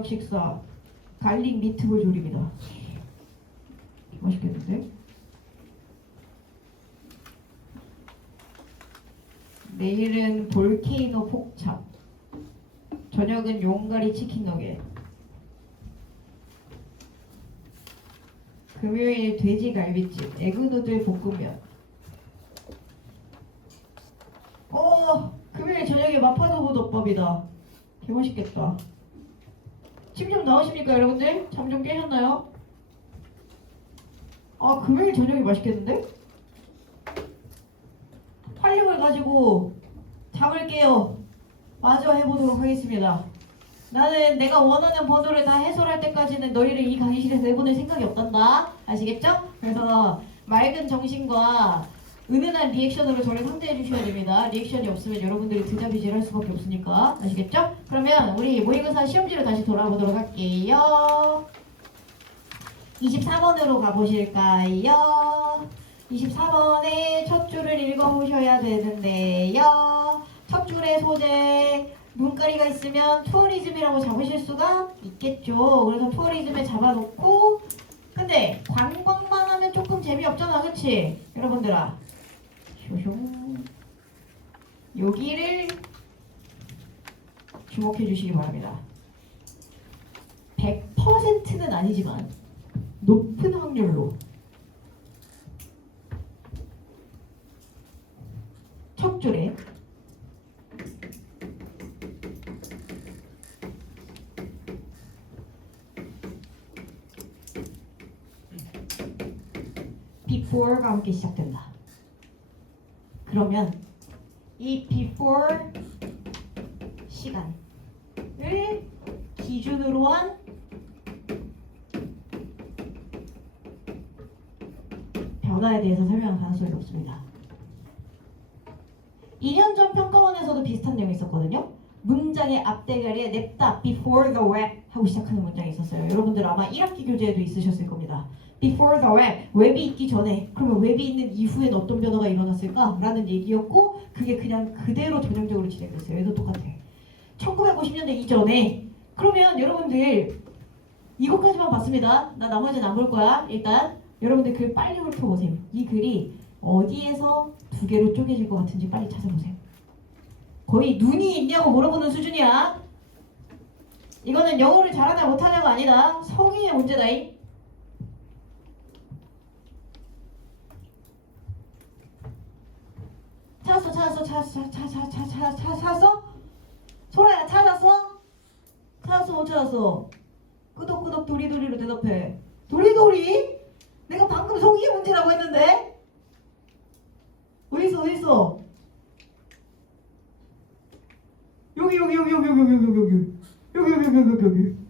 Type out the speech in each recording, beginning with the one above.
저녁 식사 갈릭 미트볼 조림이다. 맛있겠는데? 내일은 볼케이노 폭찹, 저녁은 용가리 치킨 너겟, 금요일 돼지 갈비찜, 에그누들 볶음면. 금요일 저녁에 마파두부덮밥이다. 개맛있겠다. 침 좀 나오십니까 여러분들? 잠 좀 깨셨나요? 금요일 저녁이 맛있겠는데? 활력을 가지고 잠을 깨요. 마저 해보도록 하겠습니다. 나는 내가 원하는 번호를 다 해소할 때까지는 너희를 이 강의실에서 내보낼 생각이 없단다. 아시겠죠? 그래서 맑은 정신과 은은한 리액션으로 저를 상대해 주셔야 됩니다. 리액션이 없으면 여러분들이 드자비질 할 수밖에 없으니까. 아시겠죠? 그러면 우리 모의고사 시험지로 다시 돌아보도록 할게요. 24번으로 가보실까요? 24번에 첫 줄을 읽어보셔야 되는데요. 첫 줄의 소재 문가리가 있으면 투어리즘이라고 잡으실 수가 있겠죠. 그래서 투어리즘에 잡아놓고, 근데 관광만 하면 조금 재미없잖아, 그치? 여러분들아, 쇼쇼, 여기를 주목해 주시기 바랍니다. 100%는 아니지만 높은 확률로 첫 줄에 before가 함께 시작된다. 그러면 이 before 시간을 기준으로 한 변화에 대해서 설명할 가능성이 높습니다. 2년 전 평가원에서도 비슷한 내용이 있었거든요. 문장의 앞대가리에 냅다 before the web 하고 시작하는 문장이 있었어요. 여러분들 아마 1학기 교재에도 있으셨을 겁니다. before the web, 웹이 있기 전에, 그러면 웹이 있는 이후엔 어떤 변화가 일어났을까? 라는 얘기였고, 그게 그냥 그대로 전형적으로 진행됐어요. 얘도 똑같아. 1950년대 이전에. 그러면 여러분들 이것까지만 봤습니다. 나 나머지는 안 볼 거야. 일단 여러분들 글 빨리 훑어보세요. 이 글이 어디에서 두 개로 쪼개질 것 같은지 빨리 찾아보세요. 거의 눈이 있냐고 물어보는 수준이야. 이거는 영어를 잘하냐 못하냐가 아니다. 성의의 문제다잉. 찾았어? 소라야 찾았어? 찾았어 못 찾았어? 끄덕끄덕 도리도리로 대답해. 도리도리? 내가 방금 성의의 문제라고 했는데? 어딨어? 여기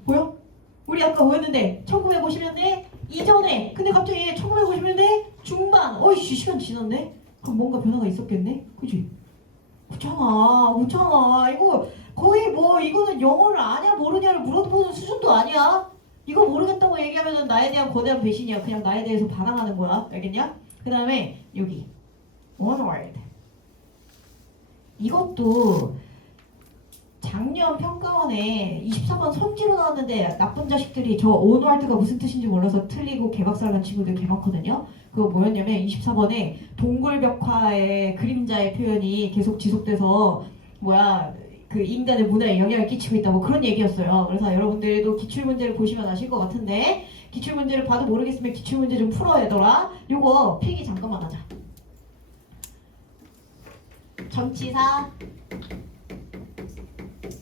보여? 우리 아까 뭐였는데 1950년대 이전에. 근데 갑자기 1950년대 중반. 어이씨 시간 지났네. 그럼 뭔가 변화가 있었겠네? 그치? 그렇잖아. 이거 거의 뭐 이거는 영어를 아냐 모르냐를 물어보는 수준도 아니야. 이거 모르겠다고 얘기하면 나에 대한 거대한 배신이야. 그냥 나에 대해서 반항하는 거야. 알겠냐? 그 다음에 여기 onward. 이것도 작년 평가원에 24번 선지로 나왔는데 나쁜 자식들이 저 onward가 무슨 뜻인지 몰라서 틀리고 개박살난 친구들 개 많거든요. 그거 뭐였냐면 24번에 동굴벽화의 그림자의 표현이 계속 지속돼서 그 인간의 문화에 영향을 끼치고 있다 뭐 그런 얘기였어요. 그래서 여러분들도 기출문제를 보시면 아실 것 같은데 기출문제를 봐도 모르겠으면 기출문제 좀 풀어 얘들아. 요거 필기 잠깐만 하자. 전치사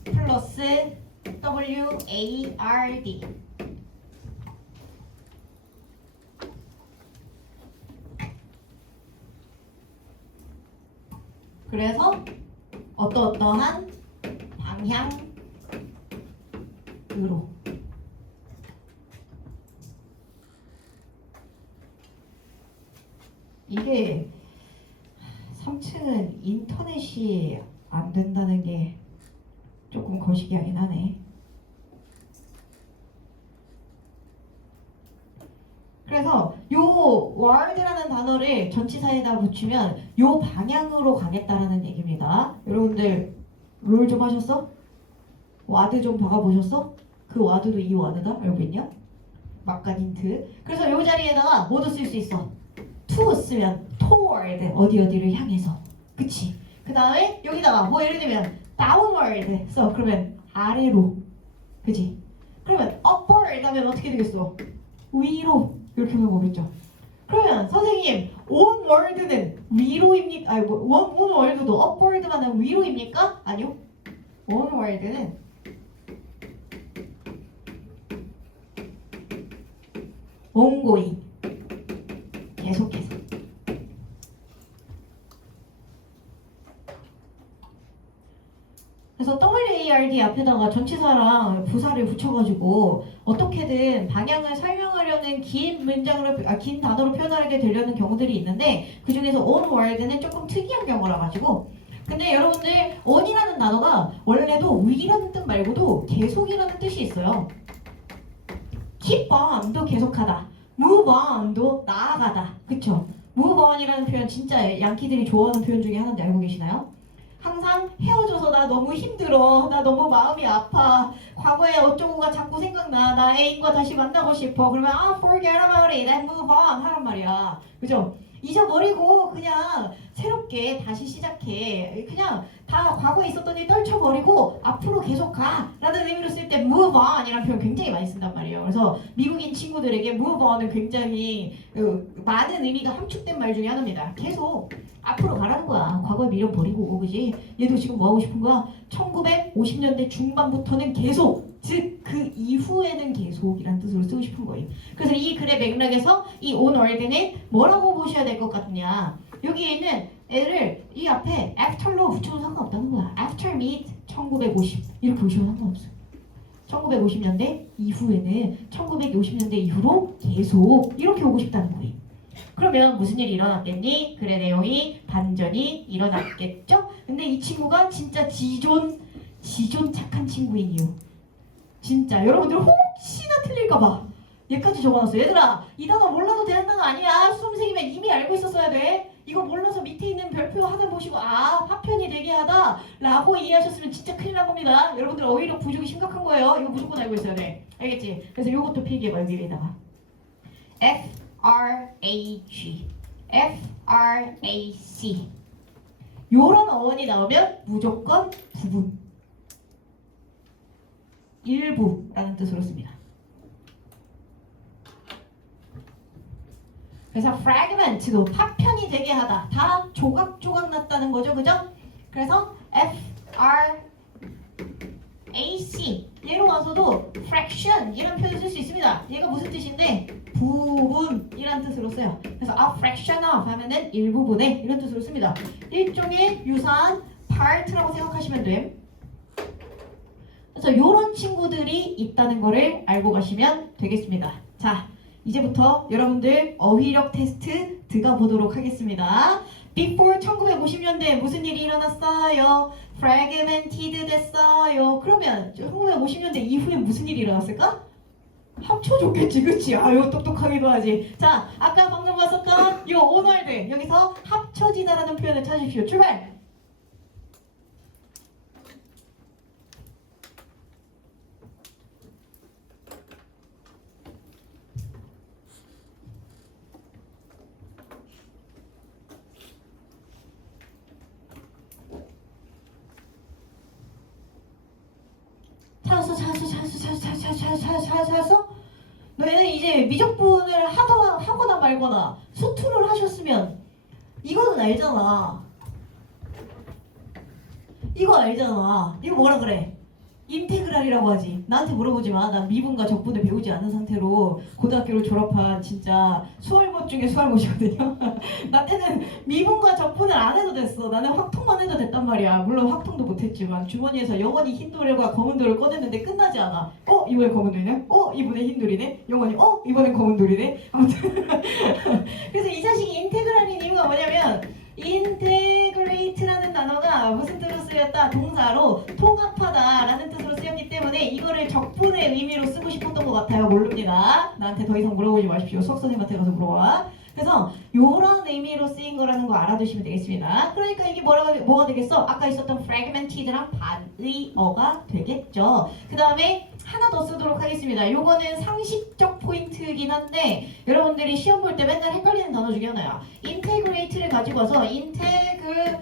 플러스 WARD. 그래서 어떠어떠한 방향으로 이게 3층은 인터넷이 안 된다는 게 조금 거시기하긴 하네. 그래서 요 ward라는 단어를 전치사에다 붙이면 요 방향으로 가겠다라는 얘기입니다. 여러분들 롤 좀 하셨어? 와드 좀 박아보셨어? 그 와드도 이 와드다? 알고 있냐? 막간 힌트. 그래서 요 자리에다가 뭐도 쓸 수 있어. to 쓰면 toward 어디를 향해서. 그치? 그 다음에 여기다가 뭐 예를 들면 downward 써. 그러면 아래로. 그치? 그러면 upward 하면 어떻게 되겠어? 위로. 이렇게 하는 거겠죠. 그러면 선생님 onward는 위로입니까? 아니 뭐 onward도 upward만은 위로입니까? 아니요. onward는 ongoing 계속해서. 그래서 WARD 앞에다가 전치사랑 부사를 붙여가지고 어떻게든 방향을 설명하려는 긴 문장으로 긴 단어로 표현하게 되려는 경우들이 있는데 그 중에서 onward는 조금 특이한 경우라 가지고. 근데 여러분들 on이라는 단어가 원래도 위라는 뜻 말고도 계속이라는 뜻이 있어요. keep on도 계속하다, move on도 나아가다. 그쵸? move on이라는 표현 진짜 양키들이 좋아하는 표현 중에 하나인데 알고 계시나요? 항상 헤어져서 나 너무 힘들어, 나 너무 마음이 아파, 과거에 어쩌고가 자꾸 생각나, 나 애인과 다시 만나고 싶어. 그러면 forget about it and move on 하란 말이야. 그죠? 잊어버리고 그냥 새롭게 다시 시작해. 그냥 다 과거에 있었던 일 떨쳐버리고 앞으로 계속 가 라는 의미로 쓸 때 move on 이라는 표현 굉장히 많이 쓴단 말이에요. 그래서 미국인 친구들에게 move on은 굉장히 많은 의미가 함축된 말 중에 하나입니다. 계속 앞으로 가라는 거야. 과거에 밀어버리고. 그지? 얘도 지금 뭐 하고 싶은 거야? 1950년대 중반부터는 계속, 즉 그 이후에는 계속이라는 뜻으로 쓰고 싶은 거예요. 그래서 이 글의 맥락에서 이 onward는 뭐라고 보셔야 될 것 같냐? 여기에 있는 애를 이 앞에 after로 붙여도 상관없다는 거야. after meet 1950 이렇게 보셔도 상관없어요. 1950년대 이후에는 1950년대 이후로 계속 이렇게 오고 싶다는 거예요. 그러면 무슨 일이 일어났겠니? 글의 내용이 반전이 일어났겠죠? 근데 이 친구가 진짜 지존 착한 친구인 이유. 진짜 여러분들 혹시나 틀릴까봐 얘까지 적어놨어요. 얘들아, 이 단어 몰라도 되는 단어 아니야. 수험생이면 이미 알고 있었어야 돼. 이거 몰라서 밑에 있는 별표 하나 보시고 파편이 되게 하다 라고 이해하셨으면 진짜 큰일 난 겁니다. 여러분들 어휘력 부족이 심각한 거예요. 이거 무조건 알고 있어야 돼. 알겠지? 그래서 이것도 필기해봐. 여기에다가 FRAG FRAC 요런 어원이 나오면 무조건 부분, 일부라는 뜻으로 씁니다. 그래서 fragment도 파편이 되게 하다, 다 조각조각 났다는 거죠. 그죠? 그래서 FRAC 얘로 와서도 fraction 이런 표현을 쓸 수 있습니다. 얘가 무슨 뜻인데 부분이란 뜻으로 써요. 그래서 a fraction of 하면은 일부분의 이런 뜻으로 씁니다. 일종의 유사한 part라고 생각하시면 돼요. 그래서 이런 친구들이 있다는 거를 알고 가시면 되겠습니다. 자, 이제부터 여러분들 어휘력 테스트 들어가 보도록 하겠습니다. Before 1950년대에 무슨 일이 일어났어요? Fragmented 됐어요. 그러면 1950년대 이후에 무슨 일이 일어났을까? 합쳐줬겠지, 그치? 아유, 똑똑하기도 하지. 자, 아까 방금 봤었던 요 onward, 여기서 합쳐지다라는 표현을 찾으십시오. 출발! 찾았어? 너희는 이제 미적분을 하거나 말거나 수투를 하셨으면 이거는 알잖아. 이거 알잖아. 이거 뭐라 그래? 인테그랄이라고 하지. 나한테 물어보지 마. 난 미분과 적분을 배우지 않은 상태로 고등학교를 졸업한 진짜 수할못 중에 수할못이거든요. 나 때는 미분과 적분을 안 해도 됐어. 나는 확통만 해도 됐단 말이야. 물론 확통도 못했지만 주머니에서 영원히 흰 돌과 검은 돌을 꺼냈는데 끝나지 않아. 이번엔 검은 돌이네? 이번엔 흰 돌이네? 영원히 이번엔 검은 돌이네? 아무튼 그래서 이 자식이 인테그랄인 이유가 뭐냐면 integrate라는 단어가 무슨 뜻으로 쓰였다? 동사로 통합하다라는 뜻으로 쓰였기 때문에 이거를 적분의 의미로 쓰고 싶었던 것 같아요. 모릅니다. 나한테 더 이상 물어보지 마십시오. 수학 선생님한테 가서 물어봐. 그래서 이런 의미로 쓰인 거라는 거 알아두시면 되겠습니다. 그러니까 이게 뭐가 되겠어? 아까 있었던 fragmented랑 반의어가 되겠죠. 그 다음에 하나 더 쓰도록 하겠습니다. 요거는 상식적 포인트이긴 한데 여러분들이 시험 볼 때 맨날 헷갈리는 단어 중에 하나야. integrate를 가지고 와서 integral을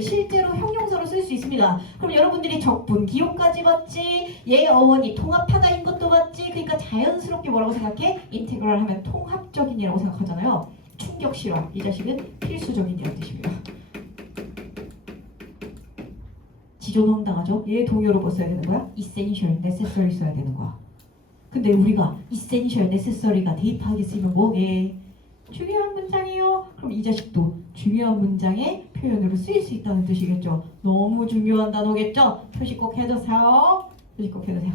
실제로 형용사로 쓸 수 있습니다. 그럼 여러분들이 적분, 기호까지 봤지, 얘 어원이 통합하다인 것도 봤지. 그러니까 자연스럽게 뭐라고 생각해? 인테그랄 하면 통합적인이라고 생각하잖아요. 충격 실화. 이 자식은 필수적인이라는 뜻입니다. 지존 당하죠? 얘 동요로 뭐 써야 되는 거야? essential, necessary 써야 되는 거야. 근데 우리가 essential, necessary가 대입하게 쓰면 뭐게? 중요한 문장이에요. 그럼 이 자식도 중요한 문장의 표현으로 쓰일 수 있다는 뜻이겠죠. 너무 중요한 단어겠죠? 표시 꼭 해주세요. 표시 꼭 해주세요.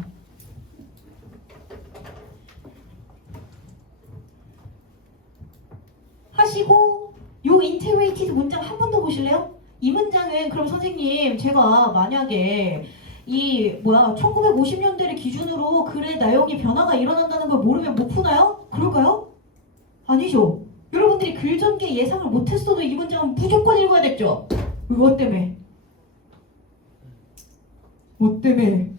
하시고 요 인테그레이티드 문장 한 번 더 보실래요? 이 문장은 그럼 선생님 제가 만약에 이 1950년대를 기준으로 글의 내용이 변화가 일어난다는 걸 모르면 못 푸나요? 그럴까요? 아니죠. 여러분들이 글 전개 예상을 못했어도 이 문장은 무조건 읽어야 됐죠. 뭐 때문에? 뭐 때문에?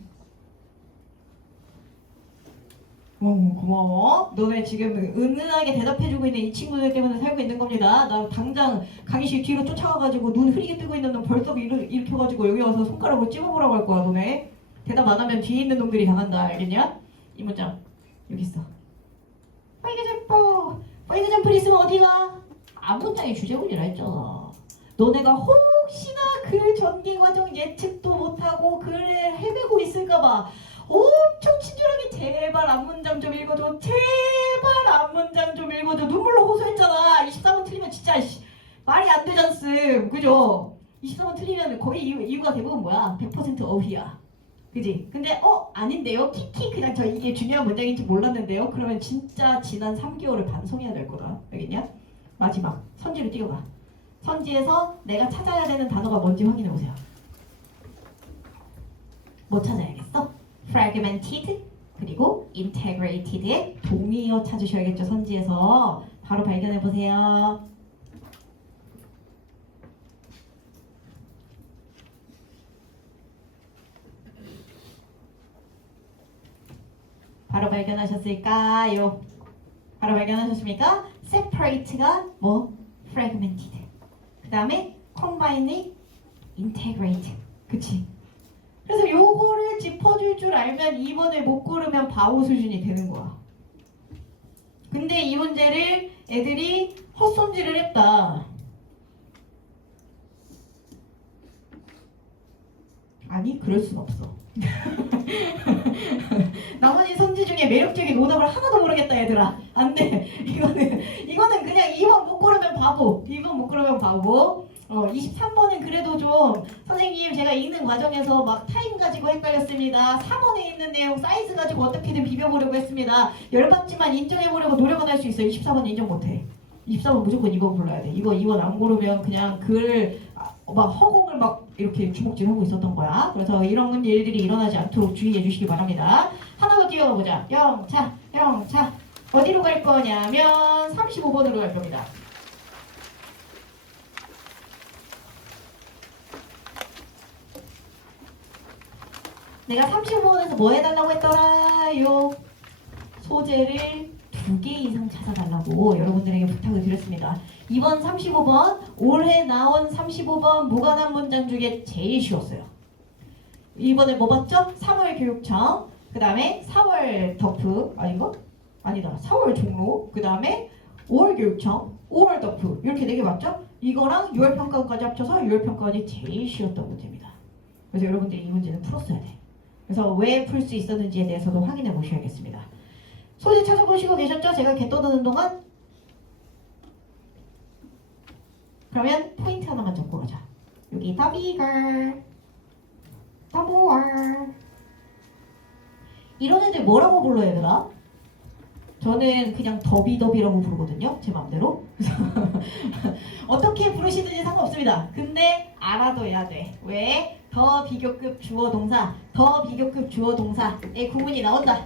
고마워. 너네 지금 은은하게 대답해주고 있는 이 친구들 때문에 살고 있는 겁니다. 나 당장 강의실 뒤로 쫓아가가지고 눈 흐리게 뜨고 있는 놈 벌떡 일으켜가지고 여기 와서 손가락으로 찍어보라고 할 거야. 너네 대답 안 하면 뒤에 있는 놈들이 당한다. 알겠냐? 이 문장 여기 있어. 파이그 잼플 있으면 어디가? 앞 문장이 주제문이라 했잖아. 너네가 혹시나 글 전개 과정 예측도 못하고 글을 헤매고 있을까봐 엄청 친절하게 제발 앞문장 좀 읽어줘. 제발 앞문장 좀 읽어줘. 눈물로 호소했잖아. 23번 틀리면 진짜 말이 안 되잖음. 그죠? 23번 틀리면 거의 이유가 대부분 뭐야? 100% 어휘야. 그지? 근데 아닌데요? 키키 그냥 저 이게 중요한 문장인지 몰랐는데요? 그러면 진짜 지난 3개월을 반성해야 될 거다. 알겠냐? 마지막 선지로 띄워봐. 선지에서 내가 찾아야 되는 단어가 뭔지 확인해 보세요. 뭐 찾아야겠어? fragmented 그리고 integrated의 동의어 찾으셔야겠죠. 선지에서 바로 발견해 보세요. 바로 발견하셨을까요? 바로 발견하셨습니까? separate가 뭐? fragmented. 그 다음에 combine, integrate. 그치? 그래서 요거를 짚어줄 줄 알면 2번을 못 고르면 바보 수준이 되는 거야. 근데 이 문제를 애들이 헛손질을 했다. 아니 그럴 순 없어. 나머지 선지 중에 매력적인 오답을 하나도 모르겠다 얘들아. 안 돼. 이거는 그냥 2번 못 고르면 바보. 2번 못 고르면 바보. 23번은 그래도 좀 선생님 제가 읽는 과정에서 막 타임 가지고 헷갈렸습니다. 4번에 있는 내용 사이즈 가지고 어떻게든 비벼보려고 했습니다. 열받지만 인정해보려고 노력은 할 수 있어요. 24번 인정 못해. 24번 무조건 2번 골라야 돼. 이거 2번 안 고르면 그냥 글을 막 허공을 막 이렇게 주먹질하고 있었던 거야. 그래서 이런 일들이 일어나지 않도록 주의해 주시기 바랍니다. 하나 더 뛰어보자. 영차 어디로 갈 거냐면 35번으로 갈 겁니다. 내가 35번에서 뭐 해달라고 했더라요? 소재를 2개 이상 찾아달라고 여러분들에게 부탁을 드렸습니다. 이번 35번, 올해 나온 35번 무관한 문장 중에 제일 쉬웠어요. 이번에 뭐 봤죠? 3월 교육청, 그 다음에 4월 덕프, 아니다. 4월 종로, 그 다음에 5월 교육청, 5월 덕프 이렇게 4개 봤죠? 이거랑 6월 평가원까지 합쳐서 6월 평가원이 제일 쉬웠던 문제입니다. 그래서 여러분들이 이 문제는 풀었어야 돼. 그래서 왜 풀 수 있었는지에 대해서도 확인해 보셔야겠습니다. 소재 찾아보시고 계셨죠? 제가 개 떠드는 동안? 그러면 포인트 하나만 적고 가자. 여기 더 bigger, 더 more. 이런 애들 뭐라고 불러요, 얘들아? 저는 그냥 더비더비라고 부르거든요. 제 마음대로. 어떻게 부르시든지 상관없습니다. 근데 알아둬야 돼. 왜? 더 비교급 주어 동사, 더 비교급 주어 동사의 구문이 나온다.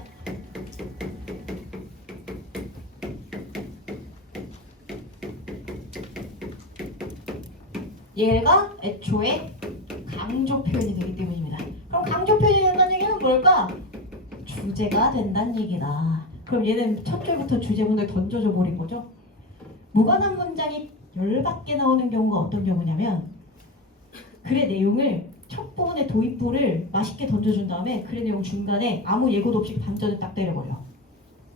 얘가 애초에 강조 표현이 되기 때문입니다. 그럼 강조 표현이 된다는 얘기는 뭘까? 주제가 된다는 얘기다. 그럼 얘는 첫 줄부터 주제문을 던져줘 버린 거죠. 무관한 문장이 열받게 나오는 경우가 어떤 경우냐면 글의 내용을 첫 부분의 도입부를 맛있게 던져준 다음에 글의 내용 중간에 아무 예고도 없이 반전을 딱 때려버려.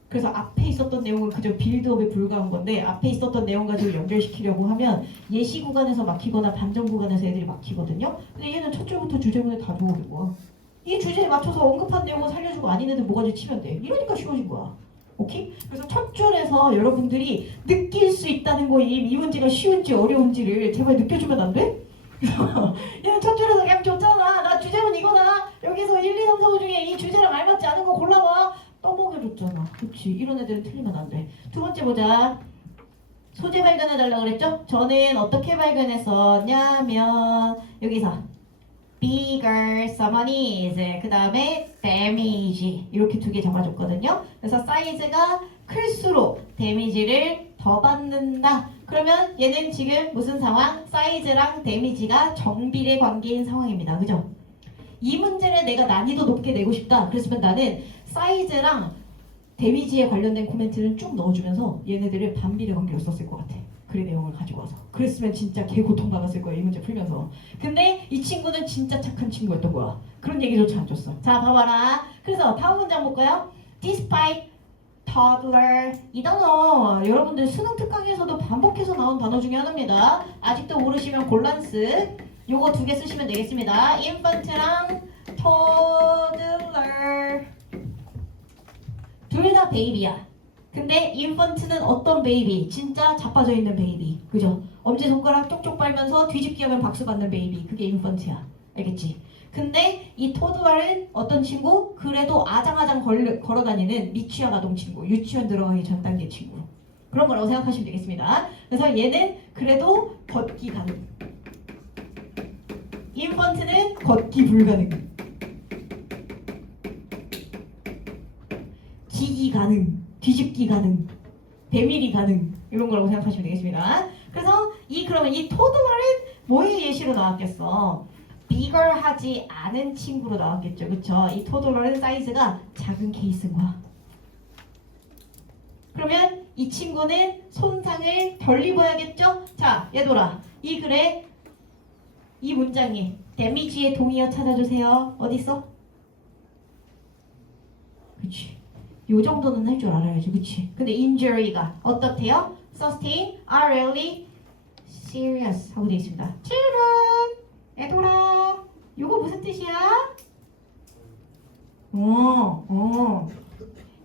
그래서 앞에 있었던 내용은 그저 빌드업에 불과한 건데 앞에 있었던 내용 가지고 연결시키려고 하면 예시 구간에서 막히거나 반전 구간에서 애들이 막히거든요. 근데 얘는 첫 줄부터 주제문을 다 줘버린 거야. 이 주제에 맞춰서 언급한 내용을 살려주고 아닌 애들 뭐가지 치면 돼. 이러니까 쉬워진 거야. 오케이? 그래서 첫 줄에서 여러분들이 느낄 수 있다는 거 이 문제가 쉬운지 어려운지를 제발 느껴주면 안 돼? 얘는 첫 줄에서 그냥 줬잖아. 나 주제문 이거다. 여기서 1, 2, 3, 4, 5 중에 이 주제랑 알맞지 않은 거 골라봐. 떠먹여줬잖아. 그치? 이런 애들은 틀리면 안 돼. 두 번째 보자. 소재 발견해달라고 그랬죠? 저는 어떻게 발견했었냐면 여기서 bigger, someone is 그 다음에 damage 이렇게 두 개 잡아줬거든요. 그래서 사이즈가 클수록 데미지를 더 받는다. 그러면 얘는 지금 무슨 상황? 사이즈랑 데미지가 정비례 관계인 상황입니다. 그죠? 이 문제를 내가 난이도 높게 내고 싶다. 그랬으면 나는 사이즈랑 데미지에 관련된 코멘트를 쭉 넣어주면서 얘네들을 반비례 관계로 썼을 것 같아. 글의 내용을 가지고 와서. 그랬으면 진짜 개 고통받았을 거야. 이 문제 풀면서. 근데 이 친구는 진짜 착한 친구였던 거야. 그런 얘기조차 안 줬어. 자, 봐봐라. 그래서 다음 문장 볼까요? Despite toddler 이 단어 여러분들 수능 특강에서도 반복해서 나온 단어 중에 하나입니다. 아직도 모르시면 골란스 요거 두 개 쓰시면 되겠습니다. infant랑 toddler 둘 다 베이비야. 근데 infant는 어떤 베이비? 진짜 자빠져 있는 베이비. 그죠? 엄지손가락 쪽쪽 빨면서 뒤집기 하면 박수 받는 베이비. 그게 infant야. 알겠지? 근데 이 토드왈은 어떤 친구? 그래도 아장아장 걸어다니는 미취학 아동 친구. 유치원 들어가기 전 단계 친구. 그런 거라고 생각하시면 되겠습니다. 그래서 얘는 그래도 걷기 가능. 인펀트는 걷기 불가능. 기기 가능. 뒤집기 가능. 배밀이 가능. 이런 거라고 생각하시면 되겠습니다. 그래서 그러면 이 토드왈은 뭐의 예시로 나왔겠어? bigger 하지 않은 친구로 나왔겠죠. 그쵸? 이 토들러는 사이즈가 작은 케이스인 거야. 그러면 이 친구는 손상을 덜 입어야겠죠? 자, 얘들아. 이 글에 이 문장에 damage의 동의어 찾아주세요. 어딨어? 그치. 요 정도는 할 줄 알아야지. 그치. 근데 injury가 어떻대요? sustain are really serious 하고 되어 있습니다. children 얘들아, 이거 무슨 뜻이야?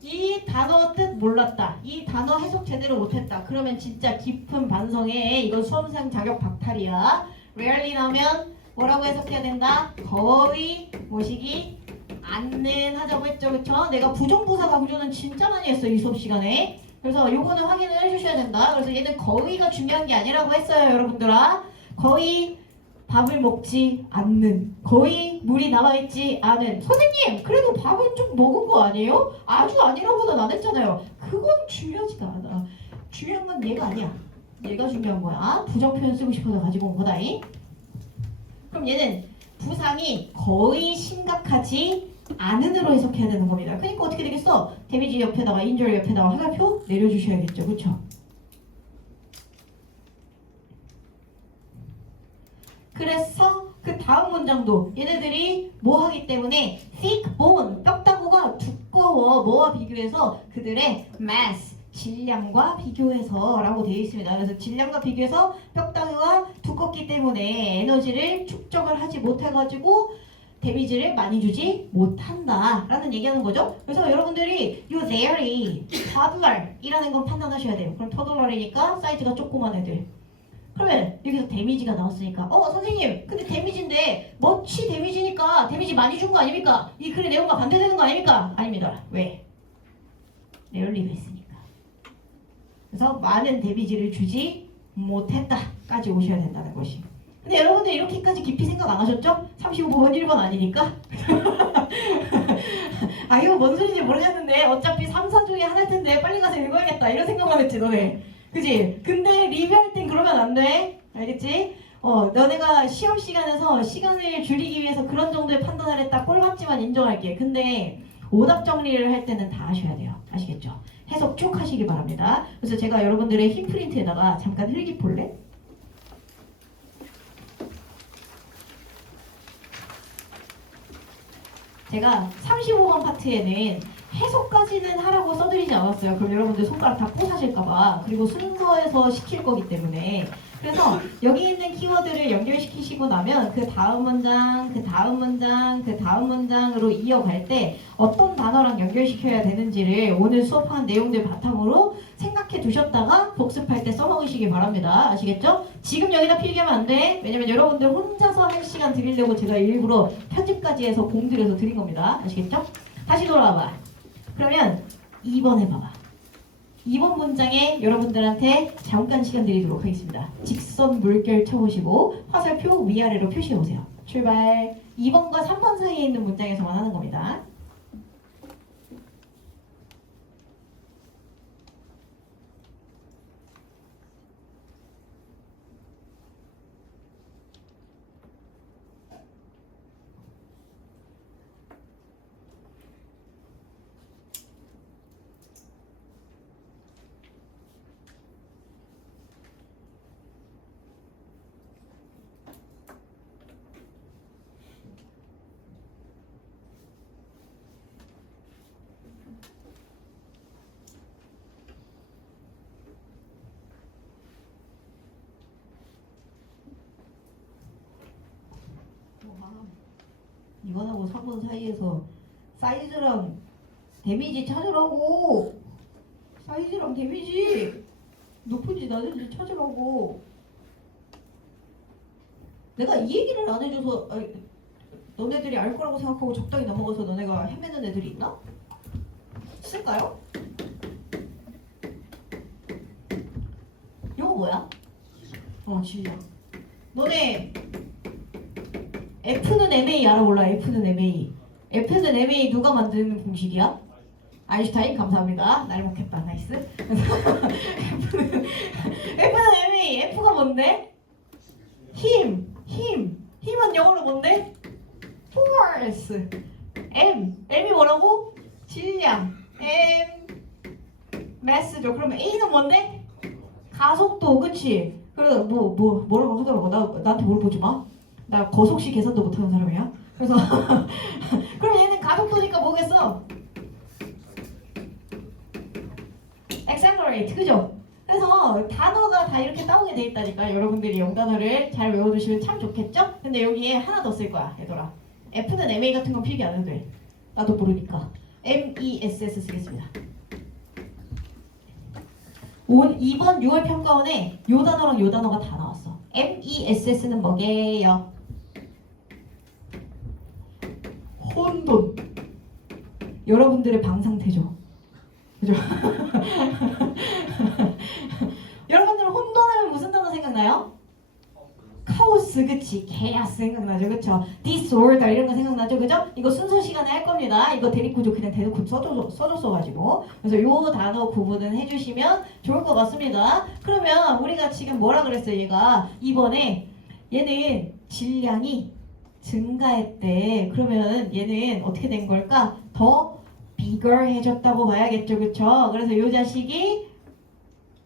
이 단어 뜻 몰랐다. 이 단어 해석 제대로 못했다. 그러면 진짜 깊은 반성에 이건 수험생 자격 박탈이야. rarely 나오면 뭐라고 해석해야 된다? 거의 모시기 않는 하자고 했죠. 그쵸? 내가 부정부사 강조는 진짜 많이 했어. 이 수업 시간에. 그래서 요거는 확인을 해주셔야 된다. 그래서 얘는 거의가 중요한 게 아니라고 했어요. 여러분들아. 거의 밥을 먹지 않는, 거의 물이 남아있지 않은. 선생님 그래도 밥은 좀 먹은 거 아니에요? 아주 아니라고는 안 했잖아요. 그건 중요하지가 않아. 중요한 건 얘가 아니야. 얘가 중요한 거야. 부정 표현 쓰고 싶어서 가지고 온 거다잉. 그럼 얘는 부상이 거의 심각하지 않은으로 해석해야 되는 겁니다. 그러니까 어떻게 되겠어? 데미지 옆에다가 인저리 옆에다가 하나표 내려주셔야겠죠. 그쵸? 그래서 그 다음 문장도 얘네들이 뭐 하기 때문에 thick bone, 뼈다구가 두꺼워. 뭐와 비교해서? 그들의 mass, 질량과 비교해서 라고 되어 있습니다. 그래서 질량과 비교해서 뼈다구가 두껍기 때문에 에너지를 축적을 하지 못해가지고 데미지를 많이 주지 못한다 라는 얘기하는 거죠. 그래서 여러분들이 요 theory, toddler이라는 건 판단하셔야 돼요. 그럼 toddler이니까 사이즈가 조그만 애들. 그러면 여기서 데미지가 나왔으니까 선생님 근데 데미지인데 멋이 데미지니까 데미지 많이 준 거 아닙니까? 이 글의 내용과 반대되는 거 아닙니까? 아닙니다. 왜? 레얼리가 있으니까. 그래서 많은 데미지를 주지 못했다까지 오셔야 된다는 것이. 근데 여러분들 이렇게까지 깊이 생각 안 하셨죠? 35번 1번 아니니까? 아 이거 뭔 소리인지 모르겠는데 어차피 3, 4 중에 하나일 텐데 빨리 가서 읽어야겠다 이런 생각만 했지 너네. 그치? 근데 리뷰할 땐 그러면 안 돼. 알겠지? 너네가 시험 시간에서 시간을 줄이기 위해서 그런 정도의 판단을 했다 꼴 맞지만 인정할게. 근데 오답 정리를 할 때는 다 하셔야 돼요. 아시겠죠? 해석 쭉 하시기 바랍니다. 그래서 제가 여러분들의 흰 프린트에다가 잠깐 일기볼래? 제가 35번 파트에는 해석까지는 하라고 써드리지 않았어요. 그럼 여러분들 손가락 다 뽀사실까봐. 그리고 순서에서 시킬 거기 때문에. 그래서 여기 있는 키워드를 연결시키시고 나면 그 다음 문장, 그 다음 문장, 그 다음 문장으로 이어갈 때 어떤 단어랑 연결시켜야 되는지를 오늘 수업한 내용들 바탕으로 생각해 두셨다가 복습할 때 써먹으시기 바랍니다. 아시겠죠? 지금 여기다 필기하면 안 돼. 왜냐면 여러분들 혼자서 할 시간 드리려고 제가 일부러 편집까지 해서 공들여서 드린 겁니다. 아시겠죠? 다시 돌아와봐. 그러면 2번 해봐봐. 2번 문장에 여러분들한테 잠깐 시간 드리도록 하겠습니다. 직선 물결 쳐보시고 화살표 위아래로 표시해보세요. 출발. 2번과 3번 사이에 있는 문장에서만 하는 겁니다. 이번하고 3번 사이에서 사이즈랑 데미지 찾으라고. 사이즈랑 데미지 높은지 낮은지 찾으라고. 내가 이 얘기를 안 해줘서 너네들이 알 거라고 생각하고 적당히 넘어가서 너네가 헤매는 애들이 있나? 쓸까요? 이거 뭐야? 질량. 너네 F는 MA 알아 몰라? F는 MA. F는 MA 누가 만드는 공식이야? 아인슈타인 감사합니다. 날 먹겠다. 나이스. F는 MA. F가 뭔데? 힘은 영어로 뭔데? force. M이 뭐라고? 질량. mass죠. 그러면 A는 뭔데? 가속도. 그치? 그래서 뭐라고 하더라고. 나한테 물어보지 마. 나 거속시 계산도 못하는 사람이야. 그래서 그럼 얘는 가속도니까 뭐겠어? accelerate. 그죠? 그래서 단어가 다 이렇게 따오게 돼 있다니까. 여러분들이 영단어를 잘 외워두시면 참 좋겠죠? 근데 여기에 하나 더 쓸 거야 얘들아. F는 MA 같은 건 필기 안 해도 돼. 나도 모르니까. MESS 쓰겠습니다. 2번 6월 평가원에 요 단어랑 요 단어가 다 나왔어. MESS는 뭐게요? 혼돈. 여러분들의 방상태죠. 그죠? 여러분들은 혼돈하면 무슨 단어 생각나요? 카오스. 그치? 케아스 생각나죠. 그쵸? disorder 이런 거 생각나죠. 그죠? 이거 순서 시간에 할 겁니다. 이거 대립구조 그냥 대놓고 써줬어가지고. 그래서 요 단어 구분은 해주시면 좋을 것 같습니다. 그러면 우리가 지금 뭐라 그랬어요? 얘가 이번에 얘는 질량이 증가했대. 그러면 얘는 어떻게 된 걸까? 더 bigger 해졌다고 봐야겠죠. 그쵸? 그래서 요 자식이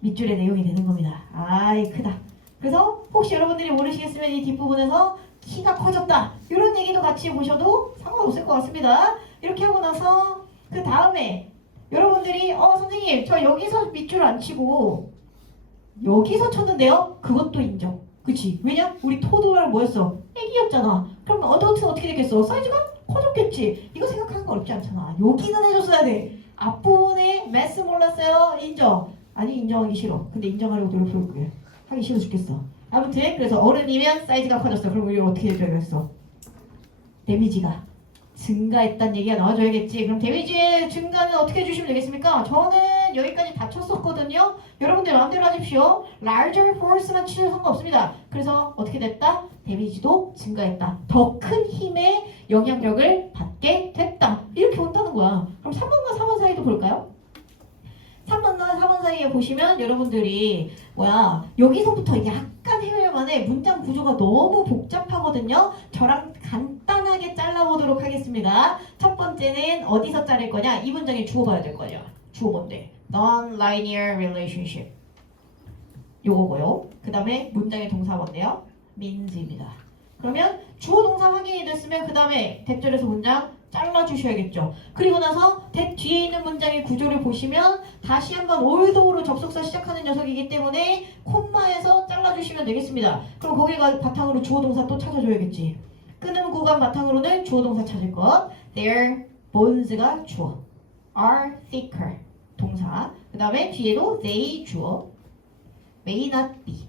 밑줄의 내용이 되는 겁니다. 아이 크다. 그래서 혹시 여러분들이 모르시겠으면 이 뒷부분에서 키가 커졌다 이런 얘기도 같이 보셔도 상관없을 것 같습니다. 이렇게 하고 나서 그 다음에 여러분들이 선생님 저 여기서 밑줄 안 치고 여기서 쳤는데요? 그것도 인정. 그치? 왜냐? 우리 토도가 뭐였어? 애기였잖아. 그럼 어드ult는 어떻게 되겠어? 사이즈가 커졌겠지. 이거 생각하는 거 어렵지 않잖아. 여기는 해줬어야 돼. 앞부분에 매스 몰랐어요. 인정. 아니 인정하기 싫어. 근데 인정하려고 노력해볼 거예요. 하기 싫어 죽겠어. 아무튼 그래서 어른이면 사이즈가 커졌어. 그럼 우리 어떻게 해줘야겠어? 데미지가 증가했다는 얘기가 나와줘야겠지. 그럼 데미지의 증가는 어떻게 해주시면 되겠습니까? 저는 여기까지 다 쳤었거든요. 여러분들 마음대로 하십시오. larger force만 치셔도 상관없습니다. 그래서 어떻게 됐다? 데미지도 증가했다. 더 큰 힘의 영향력을 받게 됐다. 이렇게 온다는 거야. 그럼 3번과 4번 사이도 볼까요? 3번과 4번 사이에 보시면 여러분들이 여기서부터 약간 해외만의 문장 구조가 너무 복잡하거든요. 저랑 간단하게 잘라보도록 하겠습니다. 첫 번째는 어디서 자를 거냐? 이 문장에 주어 봐야 될 거냐? 주어 뭔데? Non-linear relationship. 요거고요. 그 다음에 문장의 동사 뭔데요? means입니다. 그러면 주어 동사 확인이 됐으면 그 다음에 대절에서 문장 잘라주셔야겠죠. 그리고 나서 that 뒤에 있는 문장의 구조를 보시면 다시 한번 올드어로 접속사 시작하는 녀석이기 때문에 콤마에서 잘라주시면 되겠습니다. 그럼 거기가 바탕으로 주어 동사 또 찾아줘야겠지. 끊음 구간 바탕으로는 주어 동사 찾을 것. Their bones가 주어. Are thicker 동사. 그 다음에 뒤에도 they 주어. May not be.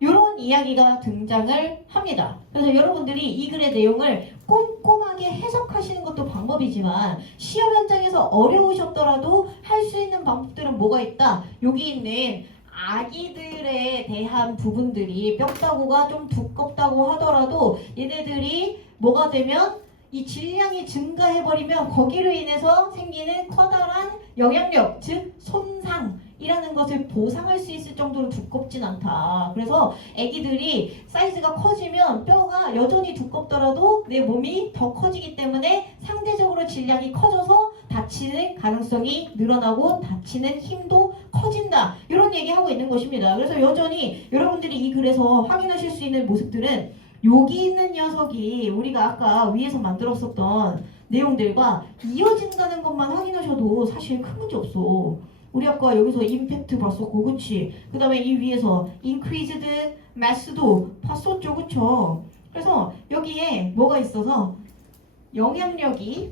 이런 이야기가 등장을 합니다. 그래서 여러분들이 이 글의 내용을 꼼꼼하게 해석하시는 것도 방법이지만 시험 현장에서 어려우셨더라도 할 수 있는 방법들은 뭐가 있다? 여기 있는 아기들에 대한 부분들이 뼈다구가 좀 두껍다고 하더라도 얘네들이 뭐가 되면 이 질량이 증가해버리면 거기로 인해서 생기는 커다란 영향력, 즉 손상이라는 것을 보상할 수 있을 정도로 두껍진 않다. 그래서 아기들이 사이즈가 커지면 뼈가 여전히 두껍더라도 내 몸이 더 커지기 때문에 상대적으로 질량이 커져서 다치는 가능성이 늘어나고 다치는 힘도 커진다. 이런 얘기하고 있는 것입니다. 그래서 여전히 여러분들이 이 글에서 확인하실 수 있는 모습들은 여기 있는 녀석이 우리가 아까 위에서 만들었었던 내용들과 이어진다는 것만 확인하셔도 사실 큰 문제 없어. 우리 아까 여기서 임팩트 봤었고, 그치? 그 다음에 이 위에서 increased mass도 봤었죠, 그쵸? 그래서 여기에 뭐가 있어서 영향력이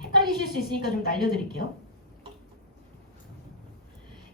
헷갈리실 수 있으니까 좀 날려드릴게요.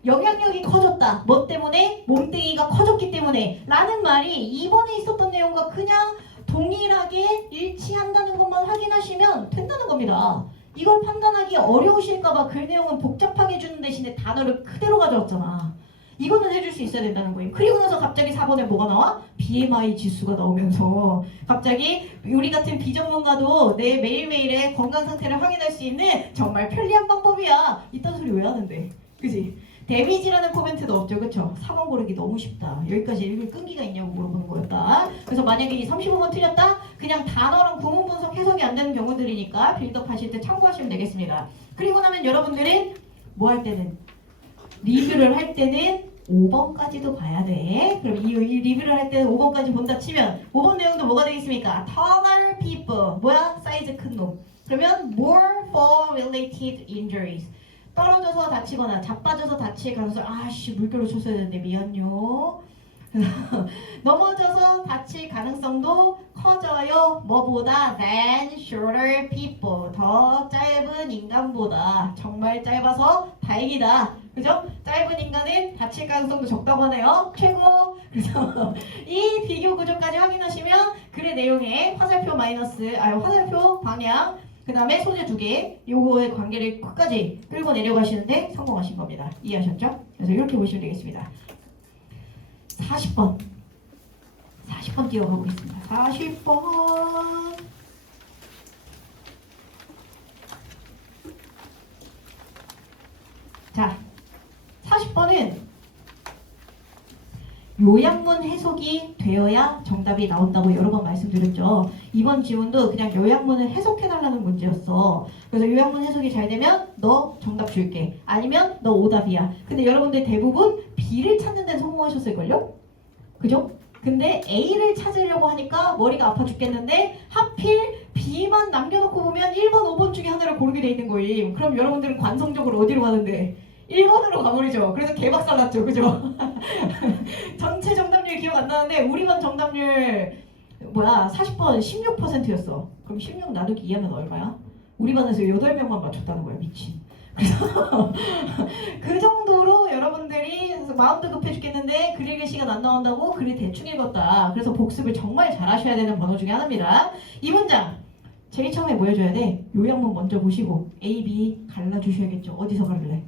영향력이 커졌다. 뭐 때문에? 몸뚱이가 커졌기 때문에 라는 말이 이번에 있었던 내용과 그냥 동일하게 일치한다는 것만 확인하시면 된다는 겁니다. 이걸 판단하기 어려우실까봐 글 내용은 복잡하게 주는 대신에 단어를 그대로 가져왔잖아. 이거는 해줄 수 있어야 된다는 거예요. 그리고 나서 갑자기 4번에 뭐가 나와? BMI 지수가 나오면서 갑자기 우리 같은 비전문가도 내 매일매일의 건강 상태를 확인할 수 있는 정말 편리한 방법이야. 이딴 소리 왜 하는데? 그지? 데미지라는 코멘트도 없죠. 그쵸? 4번 고르기 너무 쉽다. 여기까지 읽을 끈기가 있냐고 물어보는 거였다. 그래서 만약에 이 35번 틀렸다? 그냥 단어랑 구문 분석 해석이 안 되는 경우들이니까 빌드업 하실 때 참고하시면 되겠습니다. 그리고 나면 여러분들은 뭐 할 때는? 리뷰를 할 때는 5번까지도 봐야 돼. 그럼 이 리뷰를 할 때는 5번까지 본다 치면 5번 내용도 뭐가 되겠습니까? taller people. 뭐야? 사이즈 큰 놈. 그러면 more fall related injuries. 떨어져서 다치거나 자빠져서 다칠 가능성. 아씨 물결로 쳤어야 되는데 미안요. 넘어져서 다칠 가능성도 커져요. 뭐보다? than shorter people. 더 짧은 인간보다. 정말 짧아서 다행이다. 그죠? 짧은 인간은 다칠 가능성도 적다고 하네요. 최고! 그래서 이 비교 구조까지 확인하시면 글의 내용에 화살표 방향 그 다음에 소재 2개 요거의 관계를 끝까지 끌고 내려가시는데 성공하신 겁니다. 이해하셨죠? 그래서 이렇게 보시면 되겠습니다. 40번 뛰어가 보겠습니다. 40번 자 40번은 요약문 해석이 되어야 정답이 나온다고 여러 번 말씀드렸죠. 이번 지문도 그냥 요약문을 해석해달라는 문제였어. 그래서 요약문 해석이 잘 되면 너 정답 줄게. 아니면 너 오답이야. 근데 여러분들 대부분 B를 찾는 데는 성공하셨을걸요? 그죠? 근데 A를 찾으려고 하니까 머리가 아파 죽겠는데 하필 B만 남겨놓고 보면 1번, 5번 중에 하나를 고르게 돼 있는 거임. 그럼 여러분들은 관성적으로 어디로 가는데? 1번으로 가버리죠. 그래서 개박살 났죠. 그죠? 전체 정답률 기억 안 나는데 우리 반 정답률 40번 16%였어. 그럼 16 나누기 2하면 얼마야? 우리 반에서 8명만 맞췄다는 거야. 미친. 그래서 그 정도로 여러분들이 마음도 급해 죽겠는데 글 읽을 시간 안 나온다고 글을 대충 읽었다. 그래서 복습을 정말 잘 하셔야 되는 번호 중에 하나입니다. 이 문장 제일 처음에 뭐 해줘야 돼? 요약문 먼저 보시고 A, B 갈라주셔야겠죠. 어디서 가를래?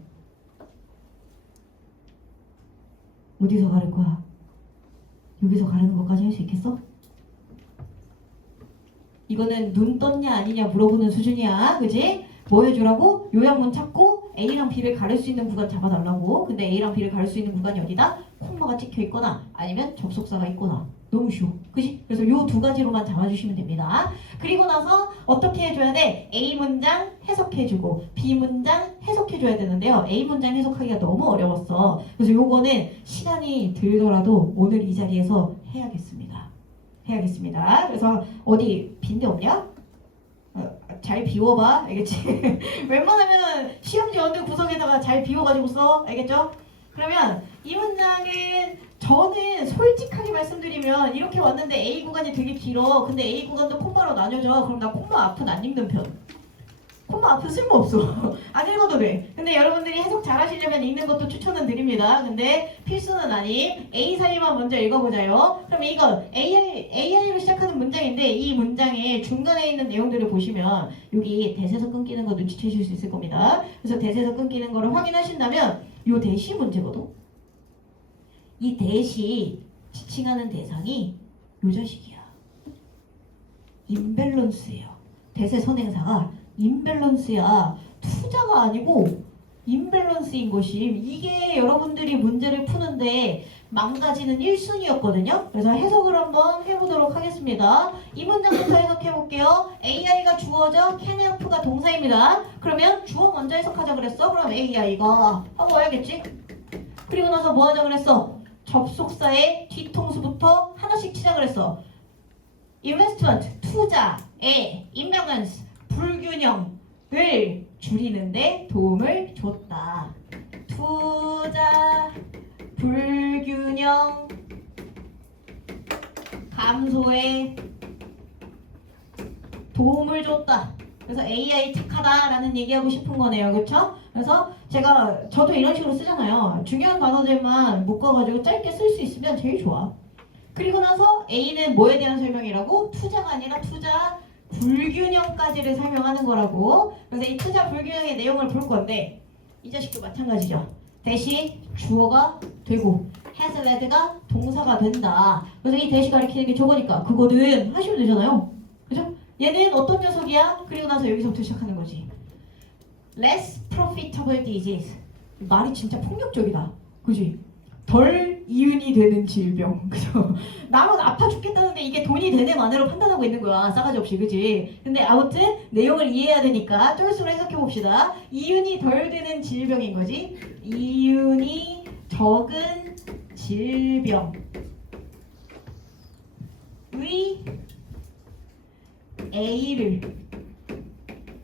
어디서 가를 거야? 여기서 가르는 것까지 할 수 있겠어? 이거는 눈 떴냐 아니냐 물어보는 수준이야. 그지? 뭐 해주라고? 요약문 찾고 A랑 B를 가릴 수 있는 구간 잡아달라고. 근데 A랑 B를 가릴 수 있는 구간이 어디다? 콤마가 찍혀 있거나 아니면 접속사가 있거나. 너무 쉬워. 그치? 그래서 요 두 가지로만 잡아주시면 됩니다. 그리고 나서 어떻게 해줘야 돼? A 문장 해석해주고 B 문장 해석해줘야 되는데요. A 문장 해석하기가 너무 어려웠어. 그래서 요거는 시간이 들더라도 오늘 이 자리에서 해야겠습니다. 해야겠습니다. 그래서 어디 빈데 없냐? 잘 비워봐. 알겠지? 웬만하면 시험지 어느 구석에다가 잘 비워가지고 써. 알겠죠? 그러면 이 문장은 저는 솔직하게 말씀드리면 이렇게 왔는데 A 구간이 되게 길어. 근데 A 구간도 콤마로 나뉘어져. 그럼 나 콤마 앞은 안 읽는 편. 콤마 앞은 쓸모없어. 안 읽어도 돼. 근데 여러분들이 해석 잘 하시려면 읽는 것도 추천은 드립니다. 근데 필수는 아닌 A 사이만 먼저 읽어보자요. 그럼 이거 AI로 시작하는 문장인데 이 문장의 중간에 있는 내용들을 보시면 여기 대세서 끊기는 거 눈치채실 수 있을 겁니다. 그래서 대세서 끊기는 거를 확인하신다면 요 대시 문제거든. 이 대시 지칭하는 대상이 요 자식이야. 임밸런스예요. 대세 선행사가 임밸런스야. 투자가 아니고 임밸런스인 것이 이게 여러분들이 문제를 푸는데 망가지는 1순위였거든요. 그래서 해석을 한번 해보도록 하겠습니다. 이 문장부터 해석해볼게요. AI가 주어져 can help가 동사입니다. 그러면 주어 먼저 해석하자 그랬어. 그럼 AI가 하고 와야겠지. 그리고 나서 뭐 하자 그랬어? 접속사의 뒤통수부터 하나씩 치자 그랬어. investment, 투자에 imbalance, 불균형을 줄이는데 도움을 줬다. 투자 불균형 감소에 도움을 줬다. 그래서 AI 착하다라는 얘기하고 싶은 거네요. 그렇죠? 그래서 저도 이런 식으로 쓰잖아요. 중요한 단어들만 묶어가지고 짧게 쓸 수 있으면 제일 좋아. 그리고 나서 A는 뭐에 대한 설명이라고? 투자가 아니라 투자 불균형까지를 설명하는 거라고. 그래서 이 투자 불균형의 내용을 볼 건데 이 자식도 마찬가지죠. 대시 주어가 되고 has led가 동사가 된다. 그래서 이 대시 가리키는 게 저거니까 그거는 하시면 되잖아요. 그죠? 얘는 어떤 녀석이야? 그리고 나서 여기서부터 시작하는 거지. Less profitable disease. 말이 진짜 폭력적이다. 그지? 덜 이윤이 되는 질병. 그죠? 남은 아파 죽겠다는데 이게 돈이 되네 마네로 판단하고 있는 거야. 싸가지 없이. 그지? 근데 아무튼 내용을 이해해야 되니까 쫄수로 해석해 봅시다. 이윤이 덜 되는 질병인 거지. 이윤이 적은 질병. 의 A를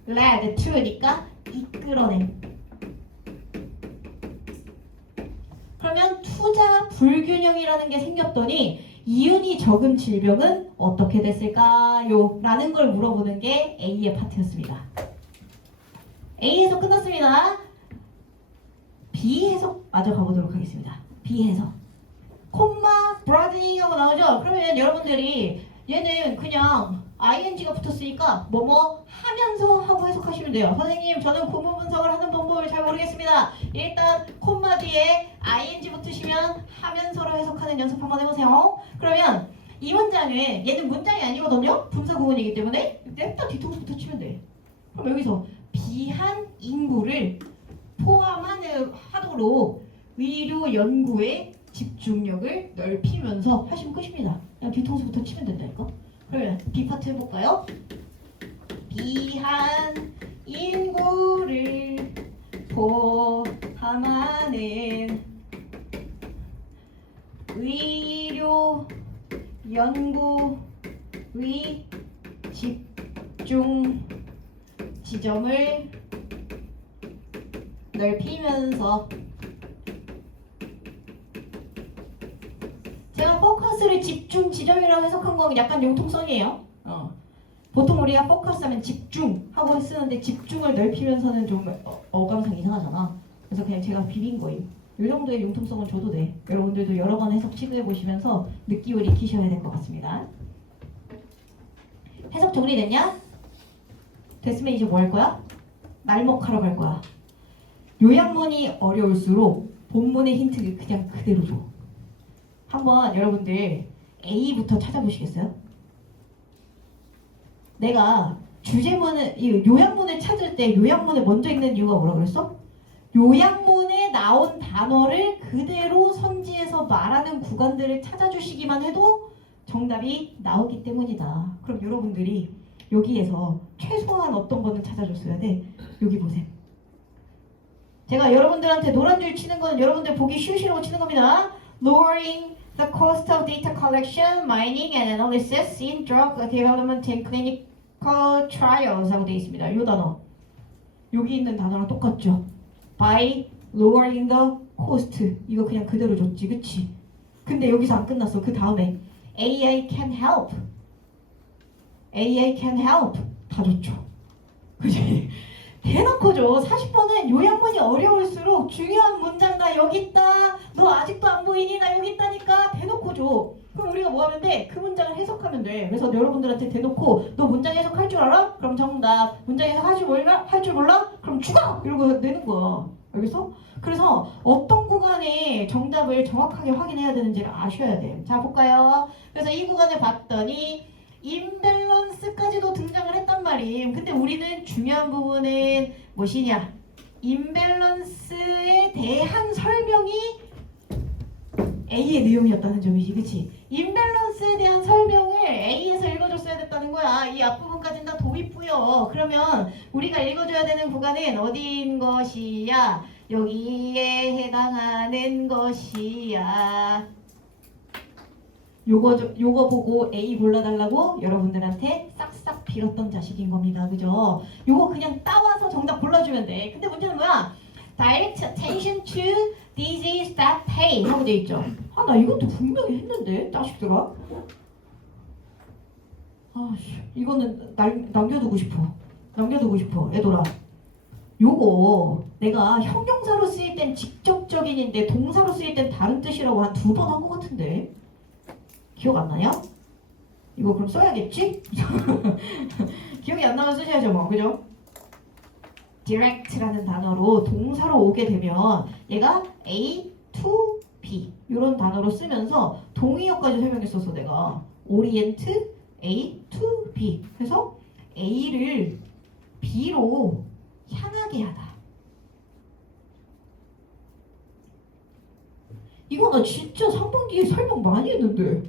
led to니까 이끌어내. 그러면 투자 불균형이라는 게 생겼더니 이윤이 적은 질병은 어떻게 됐을까요? 라는 걸 물어보는 게 A의 파트였습니다. A 해석 끝났습니다. B 해석 마저 가보도록 하겠습니다. B 해석. 콤마 브라드닝 하고 나오죠? 그러면 여러분들이 얘는 그냥 ing가 붙었으니까 뭐뭐 하면서 하고 해석하시면 돼요. 선생님 저는 구문 분석을 하는 방법을 잘 모르겠습니다. 일단 콤마 뒤에 ing 붙으시면 하면서로 해석하는 연습 한번 해보세요. 그러면 이 문장은 얘는 문장이 아니거든요. 분사 구문이기 때문에 냅다 뒤통수부터 치면 돼. 그럼 여기서 비한 인구를 포함하도록 의료 연구에 집중력을 넓히면서 하시면 끝입니다. 그냥 뒤통수부터 치면 된다니까. 그러면 B 파트 해볼까요? 비한 인구를 포함하는 의료 연구의 집중 지점을 넓히면서 제가 포커스를 집중 지점이라고 해석한 건 약간 융통성이에요. 보통 우리가 포커스하면 집중하고 쓰는데 집중을 넓히면서는 좀 어감상 이상하잖아. 그래서 그냥 제가 비빈 거예요. 이 정도의 융통성은 줘도 돼. 여러분들도 여러 번 해석 시도해 보시면서 느낌을 익히셔야 될 것 같습니다. 해석 정리됐냐? 됐으면 이제 뭐 할 거야? 날먹하러 갈 거야. 요약문이 어려울수록 본문의 힌트를 그냥 그대로 줘. 한번 여러분들 A부터 찾아보시겠어요? 내가 주제문을 이 요약문을 찾을 때 요약문에 먼저 읽는 이유가 뭐라 그랬어? 요약문에 나온 단어를 그대로 선지해서 말하는 구간들을 찾아주시기만 해도 정답이 나오기 때문이다. 그럼 여러분들이 여기에서 최소한 어떤 거는 찾아줬어야 돼? 여기 보세요. 제가 여러분들한테 노란 줄 치는 거는 여러분들 보기 쉬우시라고 치는 겁니다. Lowering the cost of data collection, mining and analysis in drug development and clinical trials 하고 되어 있습니다. 이 단어. 여기 있는 단어랑 똑같죠? By lowering the cost. 이거 그냥 그대로 줬지, 그치? 근데 여기서 안 끝났어. 그 다음에 AI can help. AI can help. 다 줬죠. 그치? 대놓고 줘. 40번은 요약문이 어려울수록 중요한 문장 나 여기 있다. 너 아직도 안 보이니? 나 여기 있다니까. 대놓고 줘. 그럼 우리가 뭐 하면 돼? 그 문장을 해석하면 돼. 그래서 여러분들한테 대놓고 너 문장 해석할 줄 알아? 그럼 정답. 문장 해석할 줄 몰라? 할 줄 몰라? 그럼 죽어! 이러고 내는 거야. 알겠어? 그래서 어떤 구간에 정답을 정확하게 확인해야 되는지를 아셔야 돼. 자, 볼까요? 그래서 이 구간을 봤더니 임밸런스까지도 등장을 했단 말임. 근데 우리는 중요한 부분은 무엇이냐? 임밸런스에 대한 설명이 A의 내용이었다는 점이지, 그치? 임밸런스에 대한 설명을 A에서 읽어줬어야 됐다는 거야. 이 앞부분까지는 다 도입부여. 그러면 우리가 읽어줘야 되는 구간은 어디인 것이야? 여기에 해당하는 것이야. 요거 보고 A 골라달라고 여러분들한테 싹싹 빌었던 자식인 겁니다. 그죠? 요거 그냥 따와서 정답 골라주면 돼. 근데 문제는 뭐야? Direct attention to disease that pay 하고 돼 있죠. 아, 나 이것도 분명히 했는데 자식들아. 이거는 남겨두고 싶어. 얘들아. 요거 내가 형용사로 쓰일 땐 직접적인인데 동사로 쓰일 땐 다른 뜻이라고 한 2번 한 것 같은데. 기억 안 나요? 이거 그럼 써야겠지? 기억이 안 나면 쓰셔야죠 뭐, 그죠? direct라는 단어로 동사로 오게 되면 얘가 A to B 이런 단어로 쓰면서 동의어까지 설명했었어 내가. orient A to B. 그래서 A를 B로 향하게 하다. 이거 나 진짜 3분기에 설명 많이 했는데.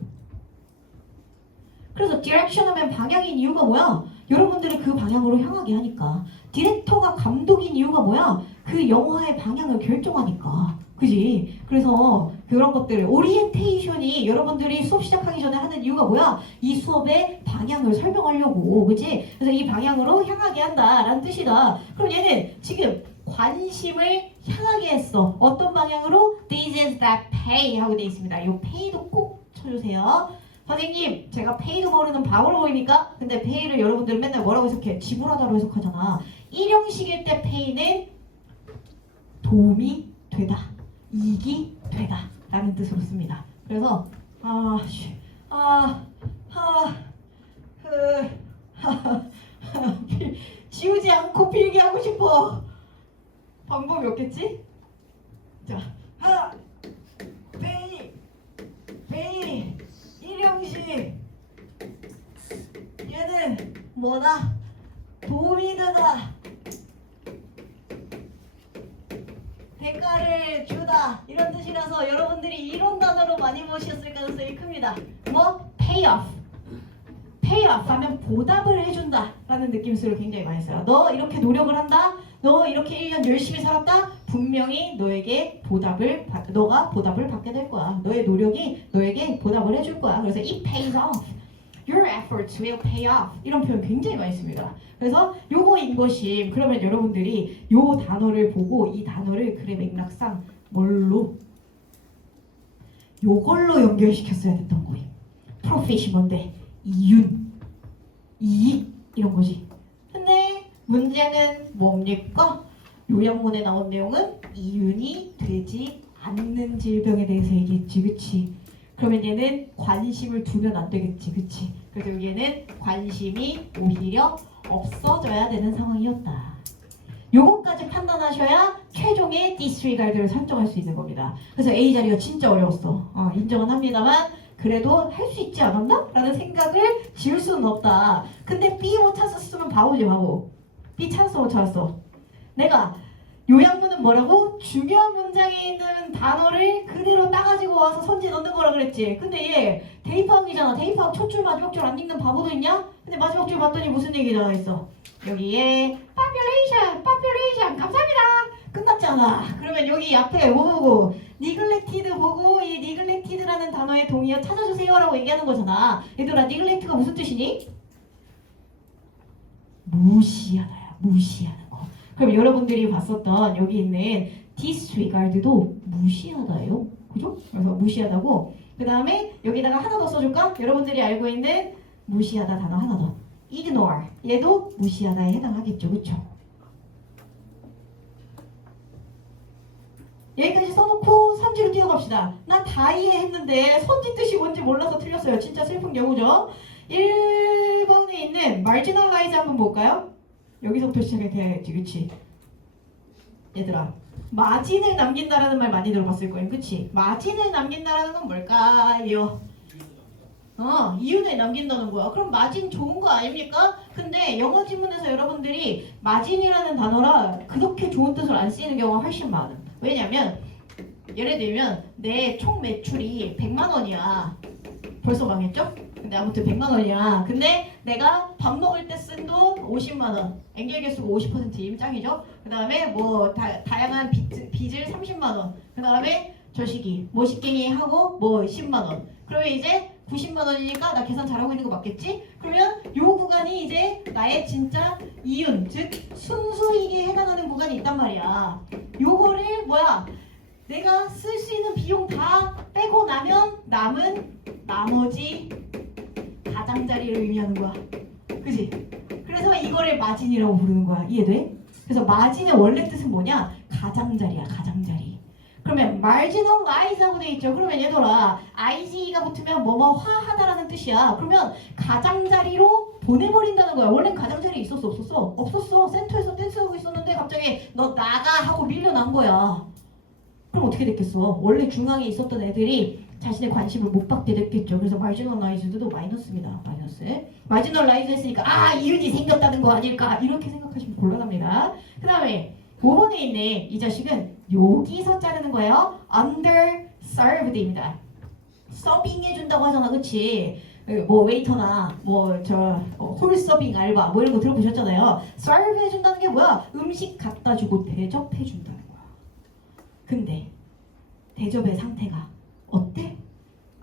그래서 디렉션 하면 방향인 이유가 뭐야? 여러분들을 그 방향으로 향하게 하니까. 디렉터가 감독인 이유가 뭐야? 그 영화의 방향을 결정하니까. 그지? 그래서 그런 것들 오리엔테이션이 여러분들이 수업 시작하기 전에 하는 이유가 뭐야? 이 수업의 방향을 설명하려고. 그지? 그래서 이 방향으로 향하게 한다라는 뜻이다. 그럼 얘는 지금 관심을 향하게 했어. 어떤 방향으로? This is that pay 하고 되어 있습니다. 이 pay도 꼭 쳐주세요. 선생님, 제가 pay도 모르는 바보로 보입니까? 근데 pay를 여러분들은 맨날 뭐라고 해석해? 지불하다로 해석하잖아. 일형식일 때 pay는 도움이 되다, 이익이 되다 라는 뜻으로 씁니다. 그래서 지우지 않고 필기하고 싶어. 방법이 없겠지? 자, 페이 일형식. 얘는 뭐다? 도움이 되다, 대가를 주다 이런 뜻이라서 여러분들이 이런 단어로 많이 보셨을 가능성이 큽니다. 뭐? payoff. payoff 하면 보답을 해준다 라는 느낌으로 굉장히 많이 써요. 너 이렇게 노력을 한다, 너 이렇게 1년 열심히 살았다, 분명히 너가 보답을 받게 될 거야. 너의 노력이 너에게 보답을 해줄 거야. 그래서 it pays off. Your efforts will pay off. 이런 표현 굉장히 많이 씁니다. 그래서 요거인 것이, 그러면 여러분들이 요 단어를 보고 이 단어를 글의 맥락상 요걸로 연결시켰어야 됐던 거예요. profit이 뭔데? 이윤, 이익 이런 거지. 근데 문제는 뭡니까? 요약문에 나온 내용은 이윤이 되지 않는 질병에 대해서 얘기했지, 그치? 그러면 얘는 관심을 두면 안 되겠지, 그치? 그래서 여기에는 관심이 오히려 없어져야 되는 상황이었다. 요것까지 판단하셔야 최종의 disregard를 설정할 수 있는 겁니다. 그래서 A 자리가 진짜 어려웠어. 인정은 합니다만 그래도 할 수 있지 않았나? 라는 생각을 지울 수는 없다. 근데 B 못 찾았으면 바보지 바보. B 찾았어 못 찾았어? 내가 요약문은 뭐라고? 중요한 문장에 있는 단어를 그대로 따가지고 와서 선지에 넣는 거라 그랬지. 근데 얘 대입학이잖아. 대입학 첫 줄 마지막 줄 안 읽는 바보도 있냐? 근데 마지막 줄 봤더니 무슨 얘기 나와 있어? 여기에 population 감사합니다. 끝났잖아. 그러면 여기 앞에 뭐 보고? neglected 보고 이 neglected라는 단어의 동의어 찾아주세요라고 얘기하는 거잖아. 얘들아 neglect가 무슨 뜻이니? 무시하다야. 무시하는 거. 그럼 여러분들이 봤었던 여기 있는 disregard도 무시하다예요. 그죠? 그래서 무시하다고. 그 다음에 여기다가 하나 더 써줄까? 여러분들이 알고 있는 무시하다 단어 하나 더. ignore. 얘도 무시하다에 해당하겠죠. 그쵸? 여기까지 써놓고 선지로 뛰어갑시다. 나 다 이해했는데 선지 뜻이 뭔지 몰라서 틀렸어요. 진짜 슬픈 경우죠. 1번에 있는 marginalize 한번 볼까요? 여기서부터 시작해야지. 그치? 얘들아 마진을 남긴다라는 말 많이 들어봤을 거예요. 그치? 마진을 남긴다라는 건 뭘까요? 이윤을 남긴다는 거야. 그럼 마진 좋은 거 아닙니까? 근데 영어 지문에서 여러분들이 마진이라는 단어라 그렇게 좋은 뜻으로 안 쓰이는 경우가 훨씬 많아. 왜냐면 예를 들면 내 총 매출이 100만 원이야. 벌써 망했죠? 근데 아무튼 100만 원이야. 근데 내가 밥 먹을 때 쓴 돈 50만 원. 엔겔 개수가 50%임 짱이죠? 그 다음에 뭐 다양한 빚을 30만 원. 그 다음에 저식이 뭐 식갱이 하고 뭐 10만 원. 그러면 이제 90만 원이니까 나 계산 잘하고 있는 거 맞겠지? 그러면 요 구간이 이제 나의 진짜 이윤, 즉 순수익에 해당하는 구간이 있단 말이야. 요거를 뭐야? 내가 쓸 수 있는 비용 다 빼고 나면 남은 나머지 가장자리를 의미하는 거야. 그지? 그래서 이거를 마진이라고 부르는 거야. 이해돼? 그래서 마진의 원래 뜻은 뭐냐? 가장자리야. 가장자리. 그러면 marginalize하고 돼 있죠. 그러면 얘들아 ig가 붙으면 뭐뭐화하다라는 뜻이야. 그러면 가장자리로 보내버린다는 거야. 원래 가장자리 있었어 없었어? 없었어. 센터에서 댄스하고 있었는데 갑자기 너 나가 하고 밀려난 거야. 그럼 어떻게 됐겠어? 원래 중앙에 있었던 애들이 자신의 관심을 못 받게 됐겠죠. 그래서 marginalize도 마이너스입니다. 마이너스. marginalize 했으니까 아 이윤이 생겼다는 거 아닐까 이렇게 생각하시면 곤란합니다. 그 다음에 5번에 있는 이 자식은 여기서 자르는 거예요. underserved입니다. 서빙 해준다고 하잖아. 그치? 뭐 웨이터나 뭐 저 홀서빙 알바 뭐 이런 거 들어보셨잖아요. serve 해준다는 게 뭐야? 음식 갖다 주고 대접해준다는 거야. 근데 대접의 상태가 어때?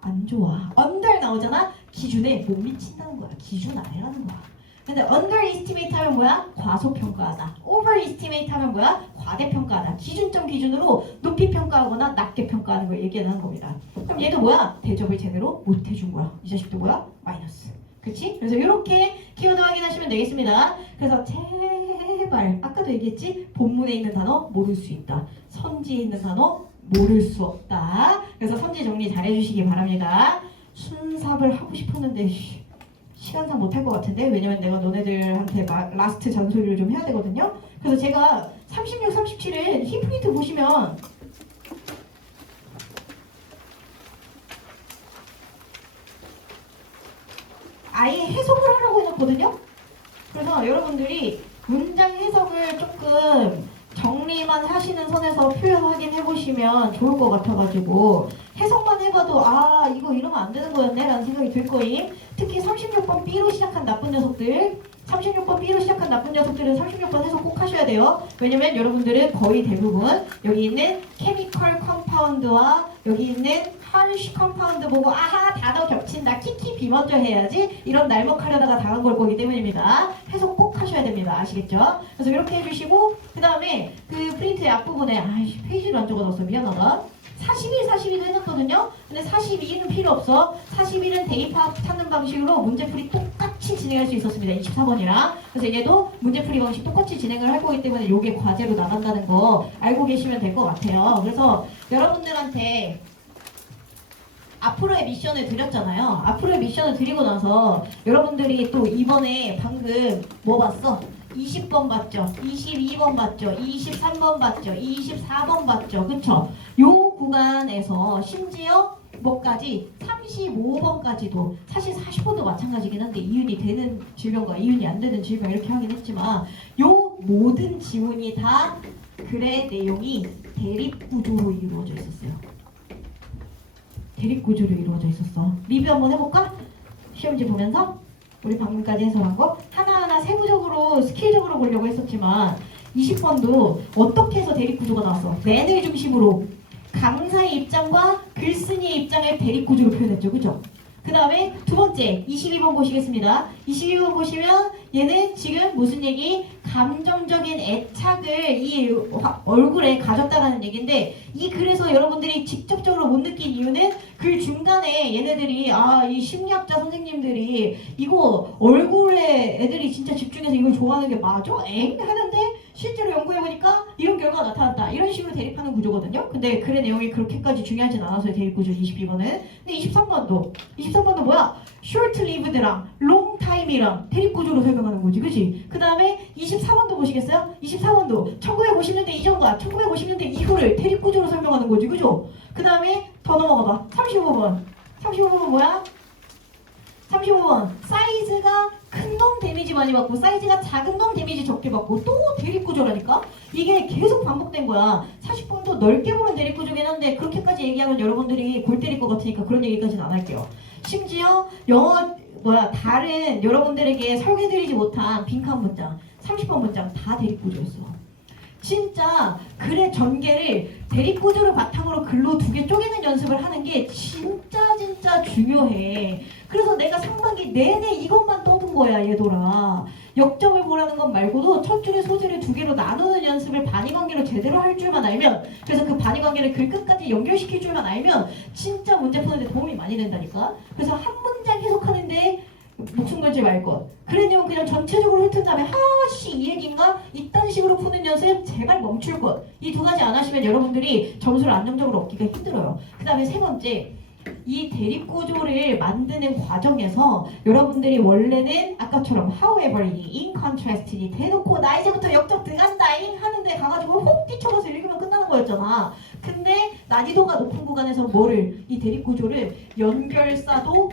안 좋아. under 나오잖아. 기준에 못 미친다는 거야. 기준 아래라는 거야. 근데 underestimate 하면 뭐야? 과소평가하다. overestimate 하면 뭐야? 과대평가하다. 기준점 기준으로 높이 평가하거나 낮게 평가하는 걸 얘기하는 겁니다. 그럼 얘도 뭐야? 대접을 제대로 못 해준 거야. 이 자식도 뭐야? 마이너스. 그치? 그래서 이렇게 키워드 확인하시면 되겠습니다. 그래서 제발 아까도 얘기했지? 본문에 있는 단어 모를 수 있다. 선지에 있는 단어 모를 수 없다. 그래서 선지 정리 잘 해주시기 바랍니다. 순삽을 하고 싶었는데 시간상 못할 것 같은데 왜냐면 내가 너네들한테 라스트 잔소리를 좀 해야 되거든요. 그래서 제가 36, 37은 흰 프린트 보시면 아예 해석을 하라고 해놨거든요. 그래서 여러분들이 문장 해석을 조금 정리만 하시는 선에서 표현 확인해보시면 좋을 것 같아가지고 해석만 해봐도 아 이거 이러면 안 되는 거였네 라는 생각이 들 거임. 특히 36번 B로 시작한 나쁜 녀석들 36번 B로 시작한 나쁜 녀석들은 36번 해석 꼭 하셔야 돼요. 왜냐면 여러분들은 거의 대부분 여기 있는 케미컬 컴파운드와 여기 있는 harsh 컴파운드 보고 아하 단어 겹친다 키키 B 먼저 해야지 이런 날먹하려다가 당한 걸 거기 때문입니다. 해석 꼭 하셔야 됩니다. 아시겠죠? 그래서 이렇게 해주시고 그 다음에 그 프린트의 앞부분에 아이씨 페이지를 안 적어놨어. 미안하다. 41, 42도 해놨거든요. 근데 42는 필요 없어. 41은 대입학 찾는 방식으로 문제풀이 똑같이 진행할 수 있었습니다. 24번이랑. 그래서 얘도 문제풀이 방식 똑같이 진행을 할 거기 때문에 이게 과제로 나간다는 거 알고 계시면 될 것 같아요. 그래서 여러분들한테 앞으로의 미션을 드렸잖아요. 앞으로의 미션을 드리고 나서 여러분들이 또 이번에 방금 뭐 봤어? 20번 봤죠? 22번 봤죠? 23번 봤죠? 24번 봤죠? 그쵸? 요 구간에서 심지어 뭐까지 35번까지도 사실 40번도 마찬가지긴 한데 이윤이 되는 질병과 이윤이 안 되는 질병 이렇게 하긴 했지만 요 모든 지문이 다 글의 내용이 대립구조로 이루어져 있었어요. 대립구조로 이루어져 있었어. 리뷰 한번 해볼까? 시험지 보면서 우리 방금까지 해설한 거 하나하나 세부적으로 스킬적으로 보려고 했었지만 20번도 어떻게 해서 대립구조가 나왔어? 맨을 중심으로 강사의 입장과 글쓴이의 입장을 대립구조로 표현했죠. 그죠? 그 다음에 두 번째 22번 보시겠습니다. 22번 보시면 얘는 지금 무슨 얘기? 감정적인 애착을 이 얼굴에 가졌다라는 얘기인데 이 글에서 여러분들이 직접적으로 못 느낀 이유는 글 중간에 얘네들이 이 심리학자 선생님들이 이거 얼굴에 애들이 진짜 집중해서 이걸 좋아하는 게 맞아? 엥? 하는데 실제로 연구해보니까 이런 결과가 나타났다. 이런 식으로 대립하는 구조거든요. 근데 글의 내용이 그렇게까지 중요하진 않아서요. 대립구조 22번은. 근데 23번도 뭐야? short-lived랑 long-time이랑 대립구조로 설명하는 거지. 그치? 그 다음에 24번도 보시겠어요? 24번도 1950년대 이전과 1950년대 이후를 대립구조로 설명하는 거지. 그죠? 그 다음에 더 넘어가봐. 35번. 35번 뭐야? 35번 사이즈가 큰 놈 데미지 많이 받고 사이즈가 작은 놈 데미지 적게 받고 또 대립구조라니까? 이게 계속 반복된 거야. 40번도 넓게 보면 대립구조긴 한데 그렇게까지 얘기하면 여러분들이 골 때릴 것 같으니까 그런 얘기까지는 안 할게요. 심지어 영어 다른 여러분들에게 설계드리지 못한 빈칸 문장 30번 문장 다 대립구조였어. 진짜 글의 전개를 대립구조를 바탕으로 글로 두 개 쪼개는 연습을 하는 게 진짜 중요해. 그래서 내가 상반기 내내 이것만 떠든 거야 얘들아. 역점을 보라는 것 말고도 첫 줄의 소재를 두 개로 나누는 연습을 반의관계로 제대로 할 줄만 알면, 그래서 그 반의관계를 글 끝까지 연결시킬 줄만 알면 진짜 문제 푸는데 도움이 많이 된다니까. 그래서 한 문장 해석하는데 목숨 걸지 말 것. 그랬냐면 그냥 전체적으로 훑은 다음에 하씨 이 얘기인가? 이딴 식으로 푸는 연습 제발 멈출 것. 이 두 가지 안 하시면 여러분들이 점수를 안정적으로 얻기가 힘들어요. 그 다음에 세 번째, 이 대립구조를 만드는 과정에서 여러분들이 원래는 아까처럼 however니, in contrast니 대놓고 나 이제부터 역적 들어간다잉 하는데 가가지고 혹 뛰쳐가서 읽으면 끝나는 거였잖아. 근데 난이도가 높은 구간에서 뭐를? 이 대립구조를 연결사도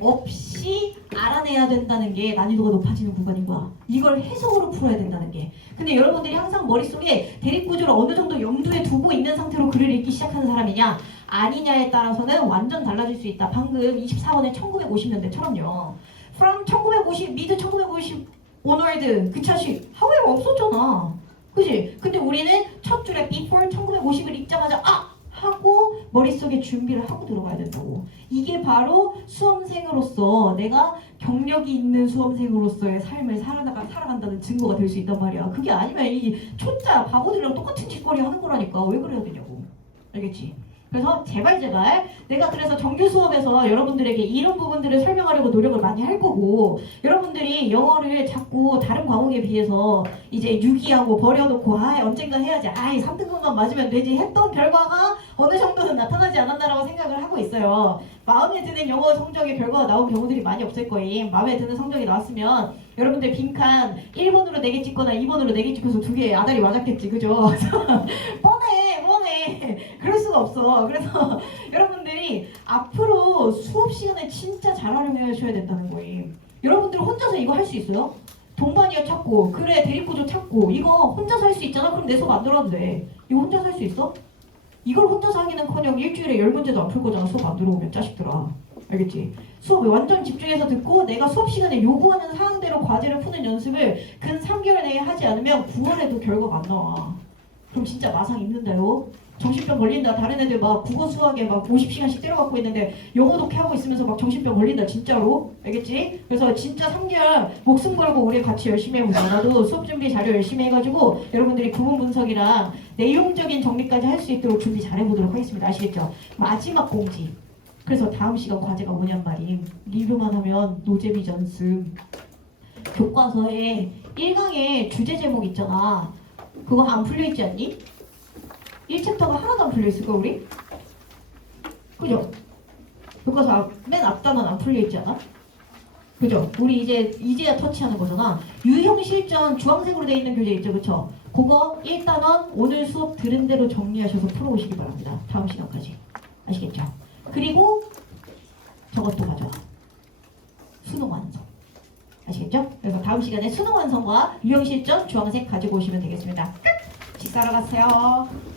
없이 알아내야 된다는 게 난이도가 높아지는 구간인 거야. 이걸 해석으로 풀어야 된다는 게. 근데 여러분들이 항상 머릿속에 대립구조를 어느 정도 염두에 두고 있는 상태로 글을 읽기 시작하는 사람이냐 아니냐에 따라서는 완전 달라질 수 있다. 방금 24번에 1950년대처럼요. From 1950, mid 1950 onward 그 차식 however 없었잖아. 그치? 근데 우리는 첫 줄에 before 1950을 읽자마자 하고 머릿속에 준비를 하고 들어가야 된다고. 이게 바로 수험생으로서 내가 경력이 있는 수험생으로서의 삶을 살아간다는 증거가 될 수 있단 말이야. 그게 아니면 이 초짜 바보들이랑 똑같은 짓거리 하는 거라니까. 왜 그래야 되냐고. 알겠지? 그래서 제발 내가 그래서 정규 수업에서 여러분들에게 이런 부분들을 설명하려고 노력을 많이 할 거고, 여러분들이 영어를 자꾸 다른 과목에 비해서 이제 유기하고 버려놓고 언젠가 해야지 3등급만 맞으면 되지 했던 결과가 어느 정도는 나타나지 않았나라고 생각을 하고 있어요. 마음에 드는 영어 성적의 결과가 나온 경우들이 많이 없을 거예요. 마음에 드는 성적이 나왔으면 여러분들 빈칸 1번으로 4개 찍거나 2번으로 4개 찍어서 두 개 아다리 맞았겠지. 그죠? 뻔해. 그럴 수가 없어. 그래서 여러분들이 앞으로 수업 시간에 진짜 잘 활용하셔야 된다는 거예요. 여러분들 혼자서 이거 할 수 있어요? 동반이어 찾고 그래 대립구조 찾고 이거 혼자서 할 수 있잖아. 그럼 내 수업 안 들어도 돼. 이거 혼자서 할 수 있어? 이걸 혼자서 하기는커녕 일주일에 10문제도 안 풀 거잖아. 수업 안 들어오면 자식들아. 알겠지? 수업에 완전 집중해서 듣고 내가 수업 시간에 요구하는 사항대로 과제를 푸는 연습을 근 3개월 내에 하지 않으면 9월에도 결과가 안 나와. 그럼 진짜 마상 입는다요. 정신병 걸린다. 다른 애들 막 국어 수학에 막 50시간씩 때려갖고 있는데 영어 독해하고 있으면서 막 정신병 걸린다. 진짜로. 알겠지? 그래서 진짜 3개월 목숨 걸고 우리 같이 열심히 해보자. 나도 수업 준비 자료 열심히 해가지고 여러분들이 구문 분석이랑 내용적인 정리까지 할 수 있도록 준비 잘해보도록 하겠습니다. 아시겠죠? 마지막 공지. 그래서 다음 시간 과제가 뭐냔 말임. 리뷰만 하면 노잼이 전승. 교과서에 1강에 주제 제목 있잖아. 그거 안 풀려있지 않니? 1챕터가 하나도 안 풀려있을까 우리? 그죠? 교과서 맨 앞단은 안 풀려있지 않아? 그죠? 우리 이제야 터치하는 거잖아. 유형 실전 주황색으로 되어 있는 교재 있죠? 그쵸? 그거 1단원 오늘 수업 들은 대로 정리하셔서 풀어오시기 바랍니다. 다음 시간까지. 아시겠죠? 그리고 저것도 가져와. 수능 완성. 아시겠죠? 그래서 다음 시간에 수능 완성과 유형 실전 주황색 가지고 오시면 되겠습니다. 끝! 식사하러 가세요.